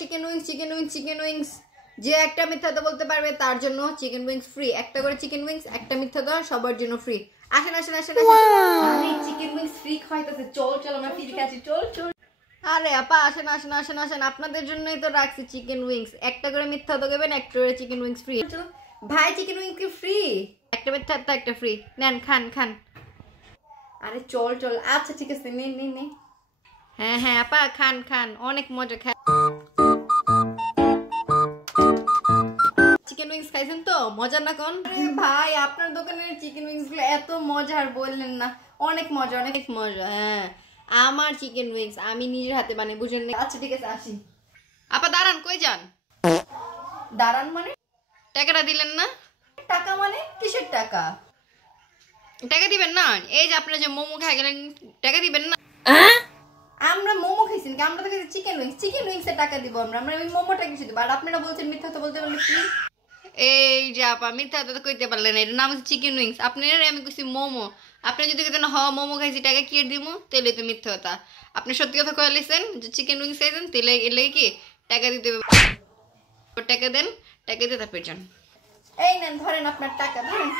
chicken wings chicken wings chicken wings যে একটা মিথ্যা কথা বলতে পারবে তার জন্য চিকেন উইংস ফ্রি একটা করে চিকেন উইংস একটা মিথ্যা কথা সবার জন্য ফ্রি আসেন আসেন আসেন আরে চিকেন উইংস ফ্রি খাইতেছে চল চল আমরা ফ্রি খাচ্ছি চল চল আরে আপা আসেন আসেন আসেন আসেন আপনাদের জন্যই তো রাখছি চিকেন উইংস একটা করে মিথ্যা কথা দেবেন একটা করে চিকেন উইংস ফ্রি ভাই চিকেন উইংস কি ফ্রি একটা মিথ্যা একটা ফ্রি নেন খান খান আরে চল চল আচ্ছা ঠিক আছে নে নে নে হ্যাঁ হ্যাঁ আপা খান খান অনেক মজা খান চিকেন উইংস খাইছেন তো মজা না কোন ভাই আপনার দোকানের চিকেন উইংস গুলো এত মজার বললেন না অনেক মজা হ্যাঁ আমার চিকেন উইংস আমি নিজের হাতে বানিয়ে বুঝেন না আচ্ছা ঠিক আছে আসি আপা দাঁড়ান কই যান দাঁড়ান মানে টাকাটা দিলেন না টাকা মানে কিসের টাকা টাকা দিবেন না এই যে আপনারা যে মোমো খাই গেলেন টাকা দিবেন না আমরা মোমো খাইছেন কি আমরা তো খাইছি চিকেন উইংস এর টাকা দিব আমরা আমরা ওই মোমোটা কিছু দিব আর আপনারা বলছেন মিথ্যা কথা বলতে বললে কি এই যে আপা মিথ্যা কথা কইতে পারলেন না এর নাম হচ্ছে চিকেন উইংস আপনারা আমি কইছি মোমো আপনি যদি কইতেন হ মোমো খাইছি টাকা কি দিমু তাহলে তো মিথ্যা কথা আপনি সত্যি কথা কইয়া লিছেন যে চিকেন উইংস খাইছেন তাহলে এলে কি টাকা দিতে হবে টাকা দেন টাকা দিয়ে তারপর যান এই নেন ধরেন আপনার টাকা ধরেন